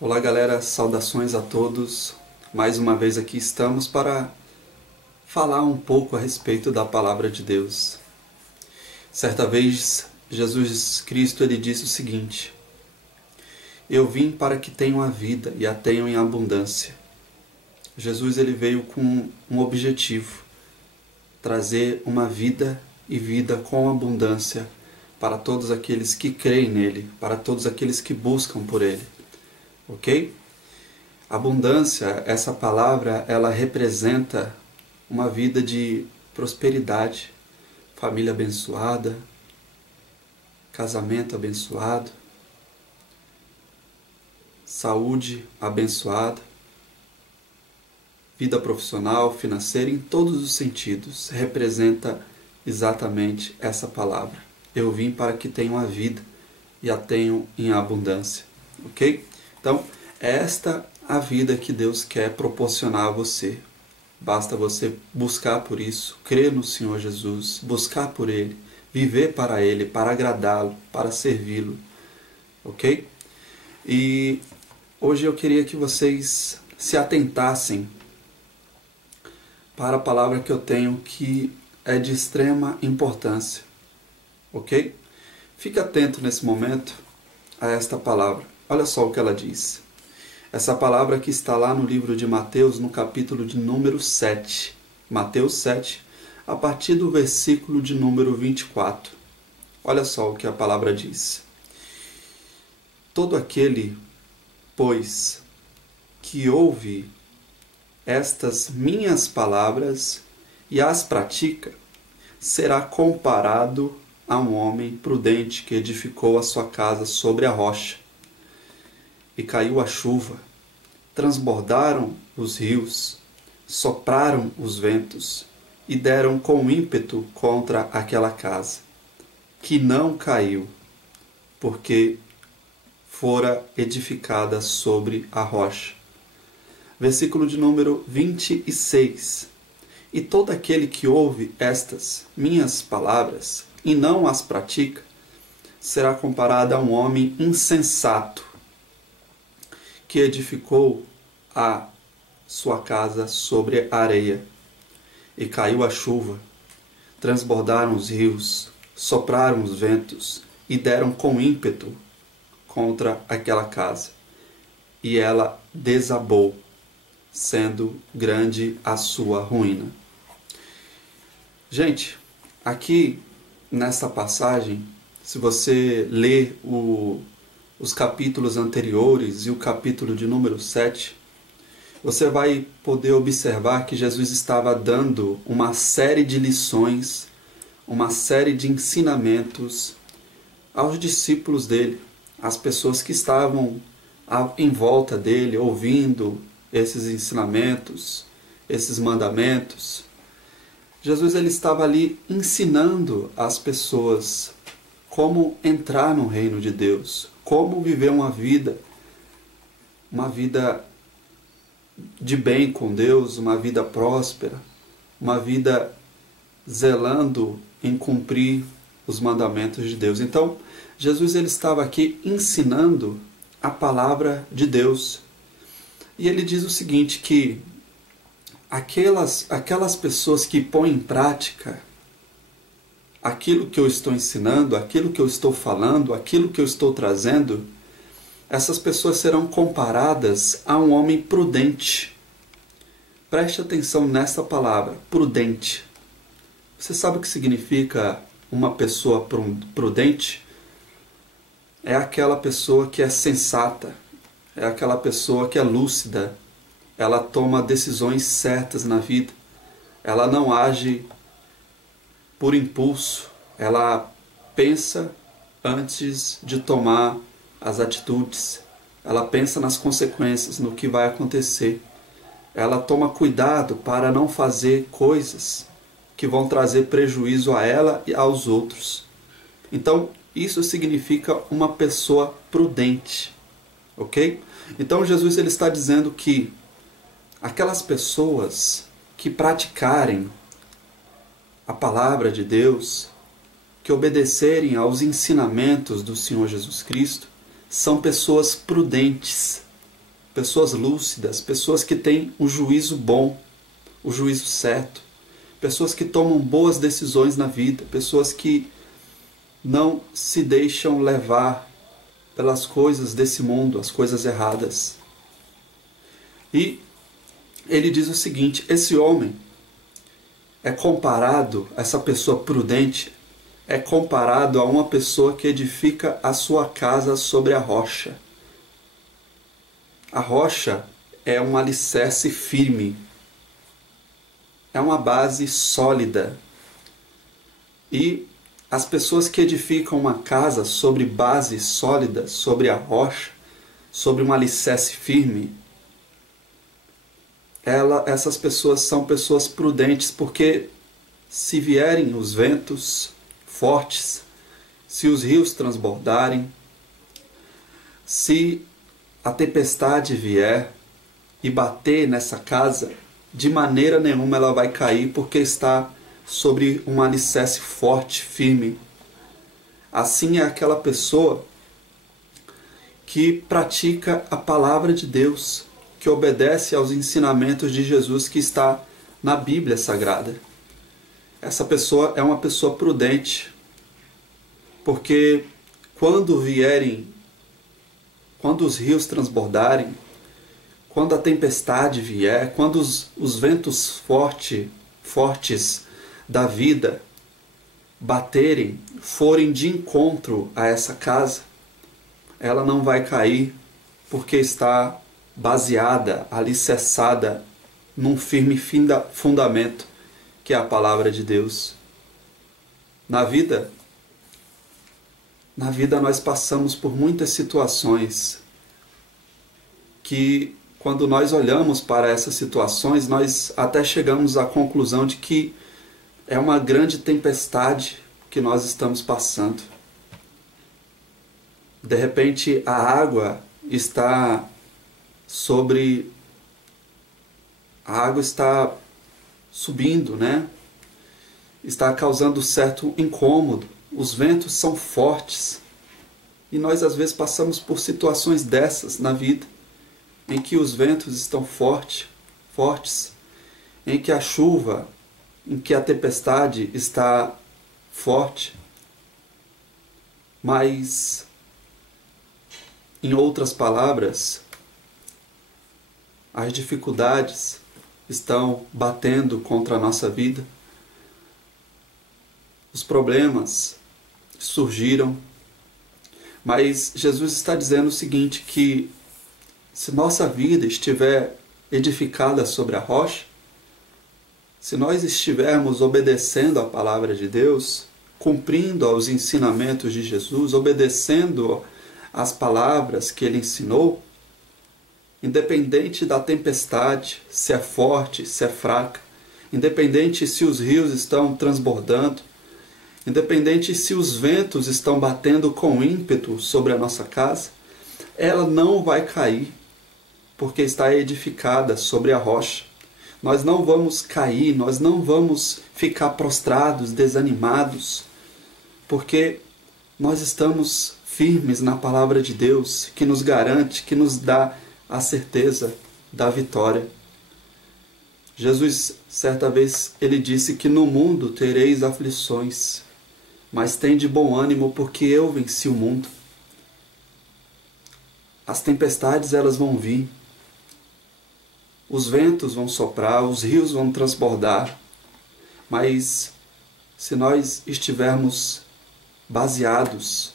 Olá galera, saudações a todos. Mais uma vez aqui estamos para falar um pouco a respeito da palavra de Deus. Certa vez Jesus Cristo ele disse o seguinte: Eu vim para que tenham a vida e a tenham em abundância. Jesus ele veio com um objetivo: trazer uma vida e vida com abundância para todos aqueles que creem nele, para todos aqueles que buscam por ele. Ok? Abundância, essa palavra, ela representa uma vida de prosperidade, família abençoada, casamento abençoado, saúde abençoada, vida profissional, financeira, em todos os sentidos, representa exatamente essa palavra. Eu vim para que tenham a vida e a tenham em abundância. Ok? Então, esta é a vida que Deus quer proporcionar a você. Basta você buscar por isso, crer no Senhor Jesus, buscar por Ele, viver para Ele, para agradá-lo, para servi-lo. Ok? E hoje eu queria que vocês se atentassem para a palavra que eu tenho, que é de extrema importância. Ok? Fique atento nesse momento a esta palavra. Olha só o que ela diz. Essa palavra que está lá no livro de Mateus, no capítulo de número 7. Mateus 7, a partir do versículo de número 24. Olha só o que a palavra diz. Todo aquele, pois, que ouve estas minhas palavras e as pratica, será comparado a um homem prudente que edificou a sua casa sobre a rocha. E caiu a chuva, transbordaram os rios, sopraram os ventos e deram com ímpeto contra aquela casa, que não caiu, porque fora edificada sobre a rocha. Versículo de número 26. E todo aquele que ouve estas minhas palavras e não as pratica, será comparado a um homem insensato, que edificou a sua casa sobre a areia. E caiu a chuva, transbordaram os rios, sopraram os ventos e deram com ímpeto contra aquela casa. E ela desabou, sendo grande a sua ruína. Gente, aqui nessa passagem, se você ler os capítulos anteriores e o capítulo de número 7, você vai poder observar que Jesus estava dando uma série de lições, uma série de ensinamentos aos discípulos dele, às pessoas que estavam em volta dele, ouvindo esses ensinamentos, esses mandamentos. Jesus ele estava ali ensinando às pessoas como entrar no reino de Deus, como viver uma vida de bem com Deus, uma vida próspera, uma vida zelando em cumprir os mandamentos de Deus. Então, Jesus ele estava aqui ensinando a palavra de Deus. E ele diz o seguinte, que aquelas pessoas que põem em prática aquilo que eu estou ensinando, aquilo que eu estou falando, aquilo que eu estou trazendo, essas pessoas serão comparadas a um homem prudente. Preste atenção nessa palavra, prudente. Você sabe o que significa uma pessoa prudente? É aquela pessoa que é sensata, é aquela pessoa que é lúcida, ela toma decisões certas na vida, ela não age por impulso, ela pensa antes de tomar as atitudes, ela pensa nas consequências, no que vai acontecer, ela toma cuidado para não fazer coisas que vão trazer prejuízo a ela e aos outros. Então, isso significa uma pessoa prudente, ok? Então, Jesus ele está dizendo que aquelas pessoas que praticarem a palavra de Deus, que obedecerem aos ensinamentos do Senhor Jesus Cristo, são pessoas prudentes, pessoas lúcidas, pessoas que têm um juízo bom, o juízo certo, pessoas que tomam boas decisões na vida, pessoas que não se deixam levar pelas coisas desse mundo, as coisas erradas. E ele diz o seguinte: esse homem é comparado, essa pessoa prudente, é comparado a uma pessoa que edifica a sua casa sobre a rocha. A rocha é um alicerce firme, é uma base sólida. E as pessoas que edificam uma casa sobre base sólida, sobre a rocha, sobre um alicerce firme, essas pessoas são pessoas prudentes, porque se vierem os ventos fortes, se os rios transbordarem, se a tempestade vier e bater nessa casa, de maneira nenhuma ela vai cair, porque está sobre um alicerce forte, firme. Assim é aquela pessoa que pratica a palavra de Deus, que obedece aos ensinamentos de Jesus que está na Bíblia Sagrada. Essa pessoa é uma pessoa prudente, porque quando os rios transbordarem, quando a tempestade vier, quando os ventos fortes da vida baterem, forem de encontro a essa casa, ela não vai cair, porque está baseada, alicerçada num firme fundamento, que é a palavra de Deus. Na vida nós passamos por muitas situações que, quando nós olhamos para essas situações, nós até chegamos à conclusão de que é uma grande tempestade que nós estamos passando. De repente, a água está subindo, né? Está causando certo incômodo. Os ventos são fortes. E nós às vezes passamos por situações dessas na vida, em que os ventos estão fortes, em que a chuva, em que a tempestade está forte. Mas, em outras palavras, as dificuldades estão batendo contra a nossa vida. Os problemas surgiram. Mas Jesus está dizendo o seguinte, que se nossa vida estiver edificada sobre a rocha, se nós estivermos obedecendo à palavra de Deus, cumprindo aos ensinamentos de Jesus, obedecendo às palavras que Ele ensinou, independente da tempestade, se é forte, se é fraca, independente se os rios estão transbordando, independente se os ventos estão batendo com ímpeto sobre a nossa casa, ela não vai cair, porque está edificada sobre a rocha. Nós não vamos cair, nós não vamos ficar prostrados, desanimados, porque nós estamos firmes na palavra de Deus, que nos garante, que nos dá a certeza da vitória. Jesus, certa vez, ele disse que no mundo tereis aflições, mas tende bom ânimo, porque eu venci o mundo. As tempestades, elas vão vir, os ventos vão soprar, os rios vão transbordar, mas se nós estivermos baseados,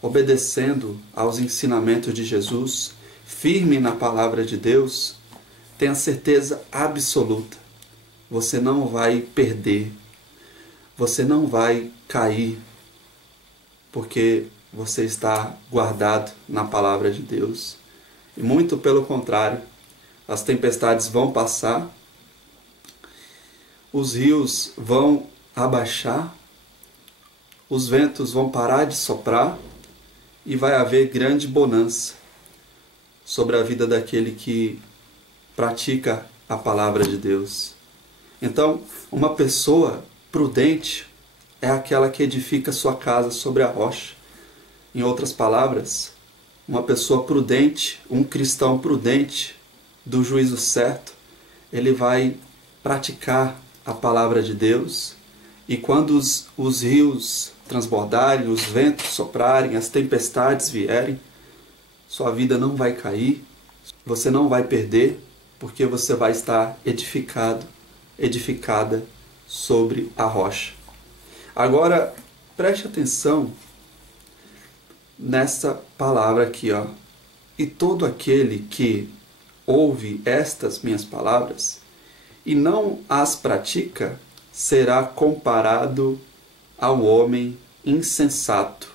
obedecendo aos ensinamentos de Jesus, firme na palavra de Deus, tenha certeza absoluta, você não vai perder, você não vai cair, porque você está guardado na palavra de Deus. E muito pelo contrário, as tempestades vão passar, os rios vão abaixar, os ventos vão parar de soprar e vai haver grande bonança sobre a vida daquele que pratica a palavra de Deus. Então, uma pessoa prudente é aquela que edifica sua casa sobre a rocha. Em outras palavras, uma pessoa prudente, um cristão prudente, do juízo certo, ele vai praticar a palavra de Deus, e quando os rios transbordarem, os ventos soprarem, as tempestades vierem, sua vida não vai cair, você não vai perder, porque você vai estar edificado, edificada sobre a rocha. Agora, preste atenção nessa palavra aqui, ó. E todo aquele que ouve estas minhas palavras e não as pratica, será comparado ao homem insensato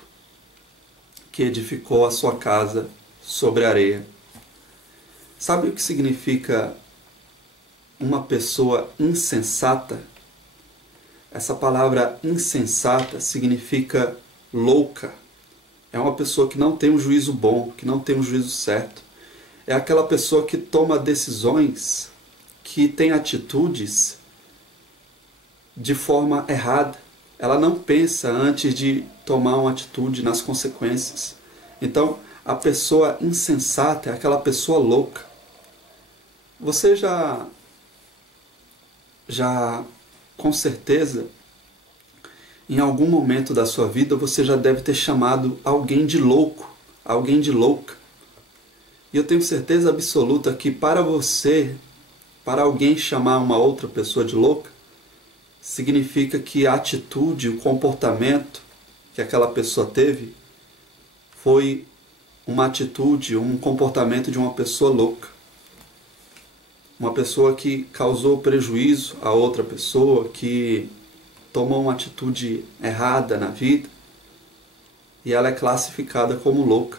que edificou a sua casa sobre a areia. Sabe o que significa uma pessoa insensata? Essa palavra insensata significa louca. É uma pessoa que não tem um juízo bom, que não tem um juízo certo. É aquela pessoa que toma decisões, que tem atitudes de forma errada. Ela não pensa antes de tomar uma atitude nas consequências. Então, a pessoa insensata é aquela pessoa louca. Você já com certeza, em algum momento da sua vida, você já deve ter chamado alguém de louco, alguém de louca. E eu tenho certeza absoluta que para você, para alguém chamar uma outra pessoa de louca, significa que a atitude, o comportamento que aquela pessoa teve foi uma atitude, um comportamento de uma pessoa louca. Uma pessoa que causou prejuízo a outra pessoa, que tomou uma atitude errada na vida, e ela é classificada como louca.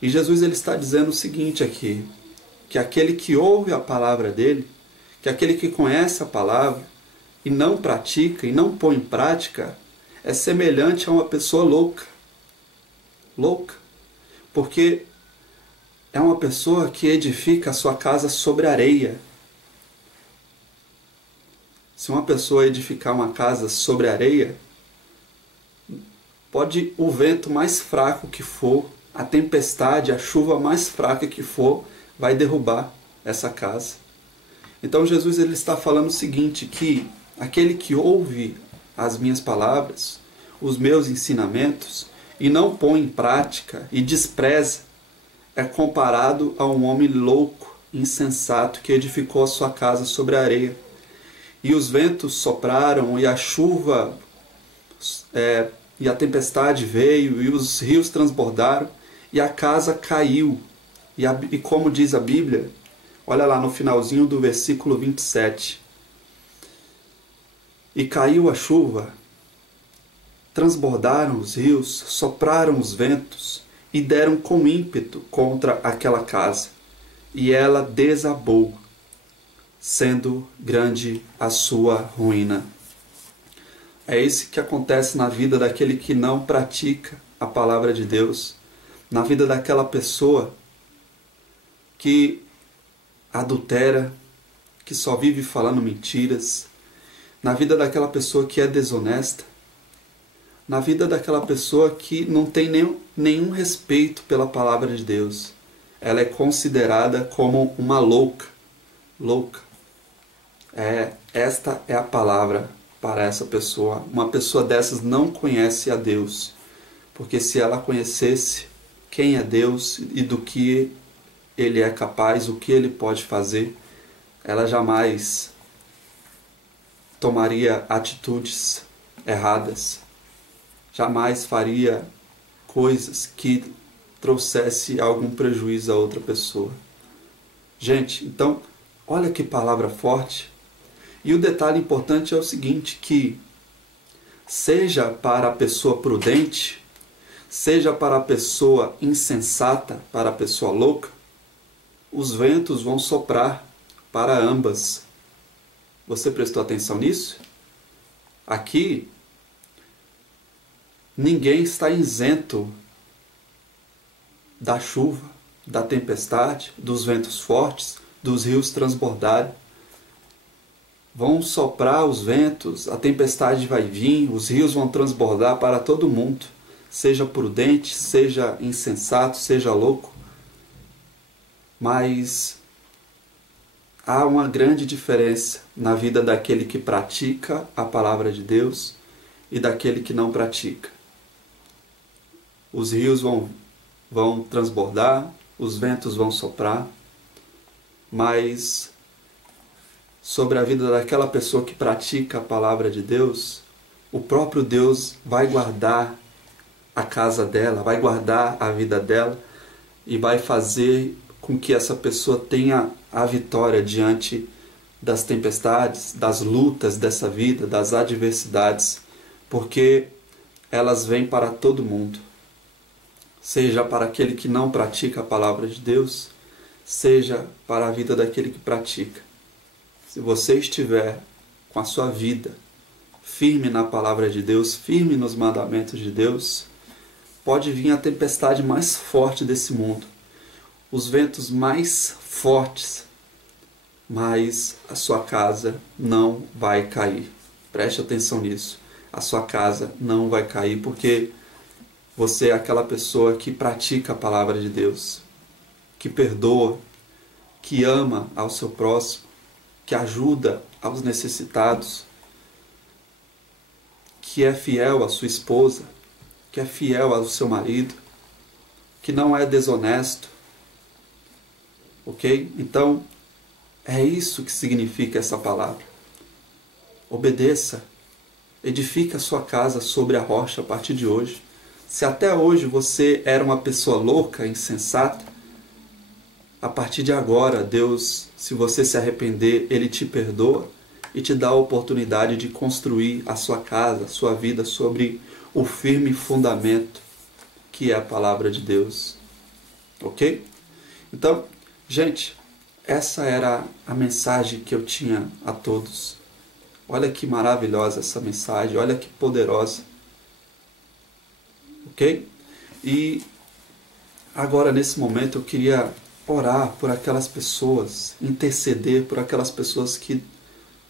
E Jesus ele está dizendo o seguinte aqui, que aquele que ouve a palavra dele, que aquele que conhece a palavra e não pratica e não põe em prática, é semelhante a uma pessoa louca. Louca. Porque é uma pessoa que edifica a sua casa sobre areia. Se uma pessoa edificar uma casa sobre areia, pode o vento mais fraco que for, a tempestade, a chuva mais fraca que for, vai derrubar essa casa. Então Jesus ele está falando o seguinte, que aquele que ouve as minhas palavras, os meus ensinamentos, e não põe em prática e despreza, é comparado a um homem louco, insensato, que edificou a sua casa sobre a areia. E os ventos sopraram, e a chuva e a tempestade veio, e os rios transbordaram, e a casa caiu. E como diz a Bíblia, olha lá no finalzinho do versículo 27. E caiu a chuva, transbordaram os rios, sopraram os ventos, e deram com ímpeto contra aquela casa, e ela desabou, sendo grande a sua ruína. É isso que acontece na vida daquele que não pratica a palavra de Deus, na vida daquela pessoa que adultera, que só vive falando mentiras, na vida daquela pessoa que é desonesta, na vida daquela pessoa que não tem nenhum respeito pela palavra de Deus. Ela é considerada como uma louca. Louca. Esta é a palavra para essa pessoa. Uma pessoa dessas não conhece a Deus. Porque se ela conhecesse quem é Deus e do que Ele é capaz, o que Ele pode fazer, ela jamais tomaria atitudes erradas. Jamais faria coisas que trouxesse algum prejuízo a outra pessoa. Gente, então, olha que palavra forte. E o detalhe importante é o seguinte, que seja para a pessoa prudente, seja para a pessoa insensata, para a pessoa louca, os ventos vão soprar para ambas. Você prestou atenção nisso? Aqui, ninguém está isento da chuva, da tempestade, dos ventos fortes, dos rios transbordarem. Vão soprar os ventos, a tempestade vai vir, os rios vão transbordar para todo mundo. seja prudente, seja insensato, seja louco, mas há uma grande diferença na vida daquele que pratica a palavra de Deus e daquele que não pratica. Os rios vão transbordar, os ventos vão soprar, mas sobre a vida daquela pessoa que pratica a palavra de Deus, o próprio Deus vai guardar a casa dela, vai guardar a vida dela e vai fazer com que essa pessoa tenha a vitória diante das tempestades, das lutas dessa vida, das adversidades, porque elas vêm para todo mundo, seja para aquele que não pratica a palavra de Deus, seja para a vida daquele que pratica. Se você estiver com a sua vida firme na palavra de Deus, firme nos mandamentos de Deus, pode vir a tempestade mais forte desse mundo, os ventos mais fortes, mas a sua casa não vai cair. Preste atenção nisso. A sua casa não vai cair porque você é aquela pessoa que pratica a palavra de Deus, que perdoa, que ama ao seu próximo, que ajuda aos necessitados, que é fiel à sua esposa, que é fiel ao seu marido, que não é desonesto. Ok? Então, é isso que significa essa palavra. Obedeça. Edifique a sua casa sobre a rocha a partir de hoje. Se até hoje você era uma pessoa louca, insensata, a partir de agora, Deus, se você se arrepender, Ele te perdoa e te dá a oportunidade de construir a sua casa, a sua vida sobre o firme fundamento que é a palavra de Deus. Ok? Então, gente, essa era a mensagem que eu tinha a todos. Olha que maravilhosa essa mensagem, olha que poderosa. Ok? E agora, nesse momento, eu queria orar por aquelas pessoas, interceder por aquelas pessoas que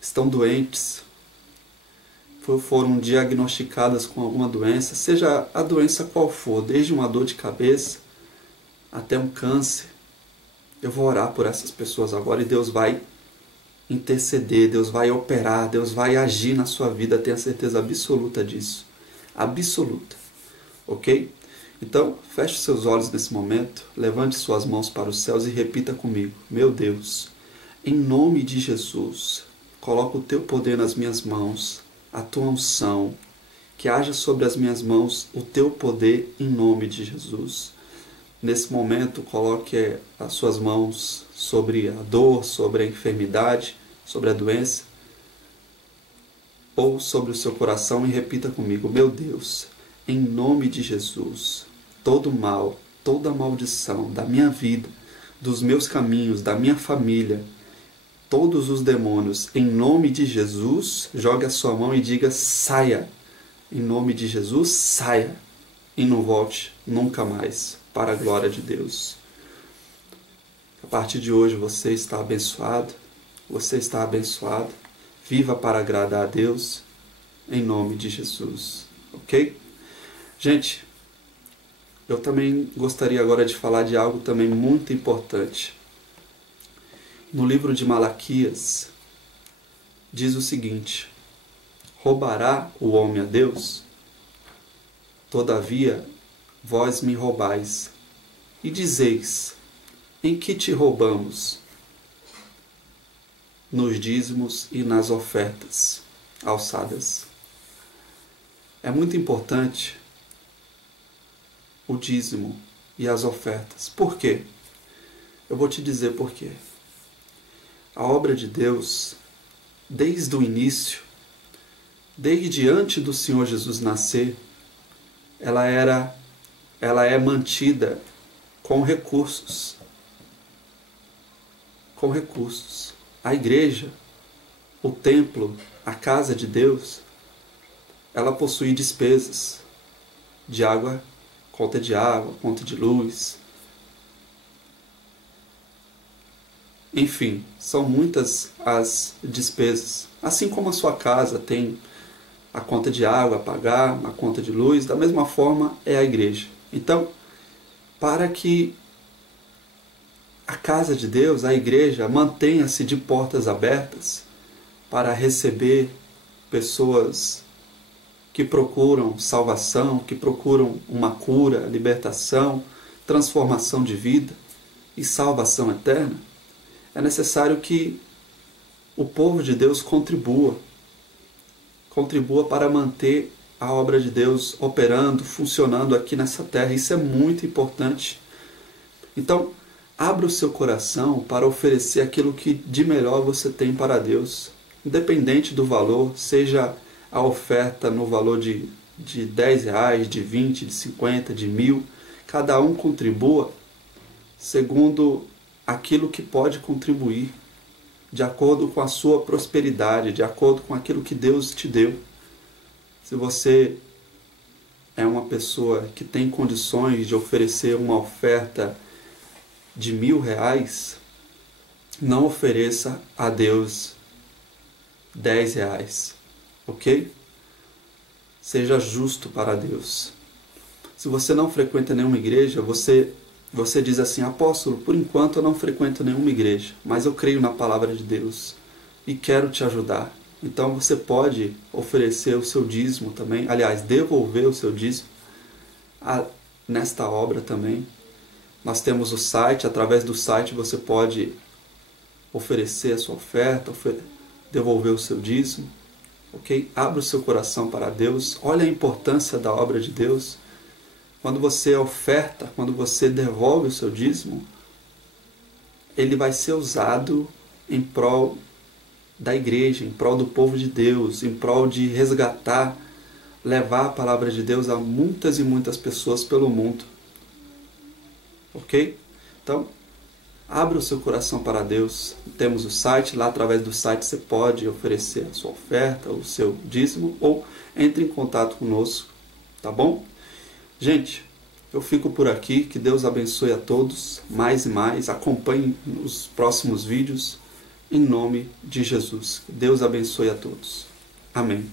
estão doentes, foram diagnosticadas com alguma doença, seja a doença qual for, desde uma dor de cabeça até um câncer. Eu vou orar por essas pessoas agora e Deus vai interceder, Deus vai operar, Deus vai agir na sua vida, tenha certeza absoluta disso. Absoluta. Ok? Então, feche seus olhos nesse momento, levante suas mãos para os céus e repita comigo. Meu Deus, em nome de Jesus, coloca o teu poder nas minhas mãos, a tua unção, que haja sobre as minhas mãos o teu poder em nome de Jesus. Nesse momento, coloque as suas mãos sobre a dor, sobre a enfermidade, sobre a doença, ou sobre o seu coração e repita comigo. Meu Deus, em nome de Jesus, todo mal, toda maldição da minha vida, dos meus caminhos, da minha família, todos os demônios, em nome de Jesus, jogue a sua mão e diga, saia. Em nome de Jesus, saia. E não volte nunca mais, para a glória de Deus. A partir de hoje você está abençoado, você está abençoado. Viva para agradar a Deus, em nome de Jesus. Ok? Gente, eu também gostaria agora de falar de algo também muito importante. No livro de Malaquias, diz o seguinte, roubará o homem a Deus? Todavia, vós me roubais, e dizeis, em que te roubamos? Nos dízimos e nas ofertas alçadas. É muito importante o dízimo e as ofertas. Por quê? Eu vou te dizer por quê. A obra de Deus, desde o início, desde antes do Senhor Jesus nascer, ela é mantida com recursos. Com recursos. A igreja, o templo, a casa de Deus, ela possui despesas de água, conta de luz. Enfim, são muitas as despesas. Assim como a sua casa tem a conta de água a pagar, a conta de luz, da mesma forma é a igreja. Então, para que a casa de Deus, a igreja, mantenha-se de portas abertas para receber pessoas que procuram salvação, que procuram uma cura, libertação, transformação de vida e salvação eterna, é necessário que o povo de Deus contribua para manter a obra de Deus operando, funcionando aqui nessa terra. Isso é muito importante. Então, abra o seu coração para oferecer aquilo que de melhor você tem para Deus, independente do valor, seja a oferta no valor de R$10, de 20, de 50, de 1.000, cada um contribua segundo aquilo que pode contribuir, de acordo com a sua prosperidade, de acordo com aquilo que Deus te deu. Se você é uma pessoa que tem condições de oferecer uma oferta de R$1.000, não ofereça a Deus R$10, ok? Seja justo para Deus. Se você não frequenta nenhuma igreja, você diz assim: apóstolo, por enquanto eu não frequento nenhuma igreja, mas eu creio na palavra de Deus e quero te ajudar. Então você pode oferecer o seu dízimo também, aliás, devolver o seu dízimo nesta obra também. Nós temos o site, através do site você pode oferecer a sua oferta, devolver o seu dízimo, ok? Abra o seu coração para Deus, olha a importância da obra de Deus. Quando você oferta, quando você devolve o seu dízimo, ele vai ser usado em prol da igreja, em prol do povo de Deus, em prol de resgatar, levar a palavra de Deus a muitas e muitas pessoas pelo mundo. Ok? Então, abra o seu coração para Deus. Temos o site, lá através do site você pode oferecer a sua oferta, o seu dízimo, ou entre em contato conosco, tá bom? Gente, eu fico por aqui, que Deus abençoe a todos, mais e mais, acompanhem os próximos vídeos, em nome de Jesus. Deus abençoe a todos. Amém.